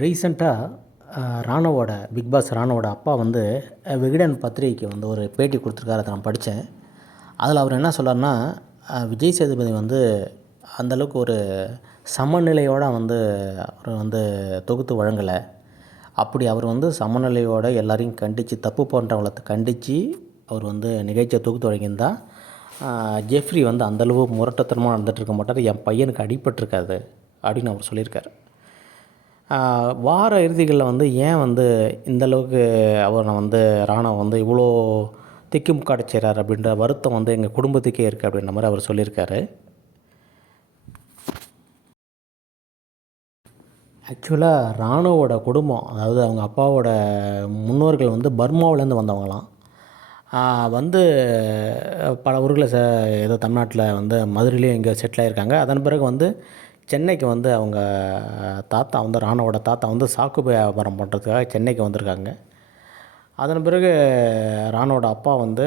ரீசெண்டாக ராணவோட big pass ராணவோட அப்பா வந்து விகடன் பத்திரிகைக்கு வந்து ஒரு பேட்டி கொடுத்துருக்காரு. அதை நான் படித்தேன். அதில் அவர் என்ன சொல்கிறாருன்னா, விஜய் சேதுபதி வந்து அந்தளவுக்கு ஒரு சமநிலையோடு வந்து அவர் வந்து தொகுத்து வழங்கலை. அப்படி அவர் வந்து சமநிலையோடு எல்லாரையும் கண்டித்து, தப்பு பண்ணுறவங்கள கண்டித்து அவர் வந்து நிகழ்ச்சியை தொகுத்து வழங்கியிருந்தால் ஜெஃப்ரி வந்து அந்தளவு முரட்டத்தனமாக நடந்துகிட்ருக்க மாட்டார். என் பையனுக்கு அடிபட்டிருக்காது அப்படின்னு அவர் சொல்லியிருக்காரு. வார இறுதிகளில் வந்து ஏன் வந்து இந்தளவுக்கு அவரை வந்து ராணவ் வந்து இவ்வளோ திக்குமுக்காட செய்கிறார் அப்படின்ற வருத்தம் வந்து எங்கள் குடும்பத்துக்கே இருக்குது அப்படின்ற மாதிரி அவர் சொல்லியிருக்காரு. ஆக்சுவலாக ராணுவோட குடும்பம், அதாவது அவங்க அப்பாவோட முன்னோர்கள் வந்து பர்மாவிலேருந்து வந்தவங்களாம். வந்து பல ஊர்களில் ஏதோ தமிழ்நாட்டில் வந்து மதுரையிலேயும் எங்கேயோ செட்டில் ஆகியிருக்காங்க. அதன் பிறகு வந்து சென்னைக்கு வந்து அவங்க தாத்தா வந்து ராணவோட தாத்தா வந்து சாக்கு வியாபாரம் பண்ணுறதுக்காக சென்னைக்கு வந்திருக்காங்க. அதன் பிறகு ராணவோட அப்பா வந்து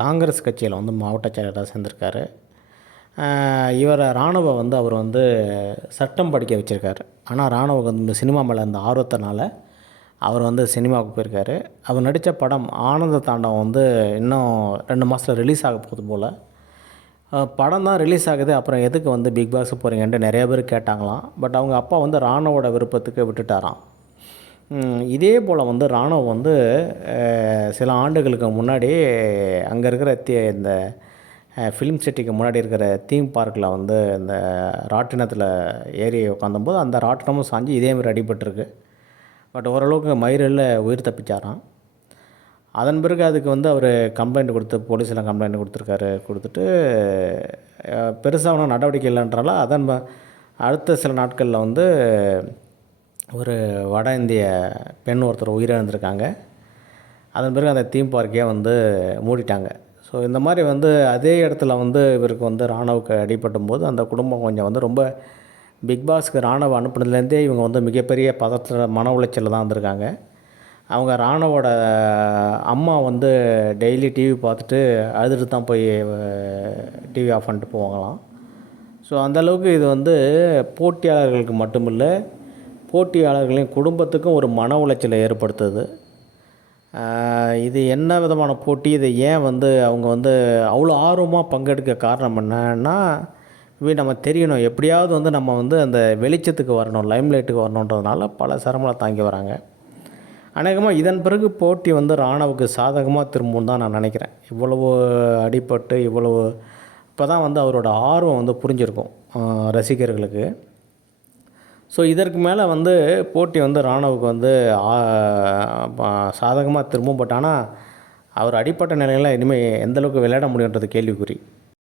காங்கிரஸ் கட்சியில் வந்து மாவட்ட செயலராக சேர்ந்திருக்காரு. இவரை ராணுவ வந்து அவர் வந்து சட்டம் படிக்க வச்சுருக்காரு. ஆனால் ராணுவுக்கு வந்து இந்த சினிமா மேலே இருந்த ஆர்வத்தினால அவர் வந்து சினிமாவுக்கு போயிருக்காரு. அவர் நடித்த படம் ஆனந்த தாண்டவம் வந்து இன்னும் 2 மாதத்தில் ரிலீஸ் ஆக போகுது போல். படம் தான் ரிலீஸ் ஆகுது, அப்புறம் எதுக்கு வந்து பிக் பாஸுக்கு போகிறீங்கன்ட்டு நிறைய பேர் கேட்டாங்களாம். பட் அவங்க அப்பா வந்து ராணுவோட விருப்பத்துக்கு விட்டுட்டாராம். இதே போல் வந்து ராணுவ வந்து சில ஆண்டுகளுக்கு முன்னாடி அங்கே இருக்கிற இந்த ஃபிலிம் சிட்டிக்கு முன்னாடி இருக்கிற தீம் பார்க்கில் வந்து இந்த ராட்டினத்தில் ஏறி உட்காந்தம்போது அந்த ராட்டினமும் சாஞ்சு இதேமாதிரி அடிபட்டிருக்கு. பட் ஓரளவுக்கு மயிரில் உயிர் தப்பிச்சாராம். அதன் பிறகு அதுக்கு வந்து அவர் கம்ப்ளைண்ட் கொடுத்து போலீஸில் கம்ப்ளைண்ட் கொடுத்துருக்காரு. கொடுத்துட்டு பெருசாக ஒன்றும் நடவடிக்கை இல்லைன்றால அடுத்த சில நாட்களில் வந்து ஒரு வட இந்திய பெண் ஒருத்தர் உயிரிழந்திருக்காங்க. அதன் பிறகு அந்த தீம் பார்க்கே வந்து மூடிட்டாங்க. ஸோ இந்த மாதிரி வந்து அதே இடத்துல வந்து இவருக்கு வந்து ராணுவுக்கு அடிபட்டும் போது அந்த குடும்பம் கொஞ்சம் வந்து ரொம்ப பிக் பாஸ்க்கு ராணுவ அனுப்புனதுலேருந்தே இவங்க வந்து மிகப்பெரிய பதற்றத்தில் மன உளைச்சலில் தான் வந்திருக்காங்க. அவங்க ராணுவோட அம்மா வந்து டெய்லி டிவி பார்த்துட்டு அழுதுட்டு தான் போய் டிவி ஆஃப் பண்ணிட்டு போவாங்களாம். ஸோ அந்தளவுக்கு இது வந்து போட்டியாளர்களுக்கு மட்டுமில்லை, போட்டியாளர்களின் குடும்பத்துக்கும் ஒரு மன உளைச்சலை ஏற்படுத்துது. இது என்ன விதமான போட்டி, இது ஏன் வந்து அவங்க வந்து அவ்வளோ ஆர்வமாக பங்கெடுக்க காரணம் என்னன்னா, நம்ம தெரியணும், எப்படியாவது வந்து நம்ம வந்து அந்த வெளிச்சத்துக்கு வரணும், லைம்லைட்டுக்கு வரணுன்றதுனால பல சிரமங்களை தாங்கி வராங்க. அநேகமாக இதன் பிறகு போட்டி வந்து ராணுவுக்கு சாதகமாக திரும்பும் தான் நான் நினைக்கிறேன். இவ்வளவு அடிபட்டு இவ்வளவு இப்போ தான் வந்து அவரோட ஆர்வம் வந்து புரிஞ்சிருக்கும் ரசிகர்களுக்கு. ஸோ இதற்கு மேலே வந்து போட்டி வந்து ராணுவுக்கு வந்து சாதகமாக திரும்பும். பட் ஆனால் அவர் அடிப்பட்ட நிலையில் இனிமேல் எந்தளவுக்கு விளையாட முடியுன்றது கேள்விக்குறி.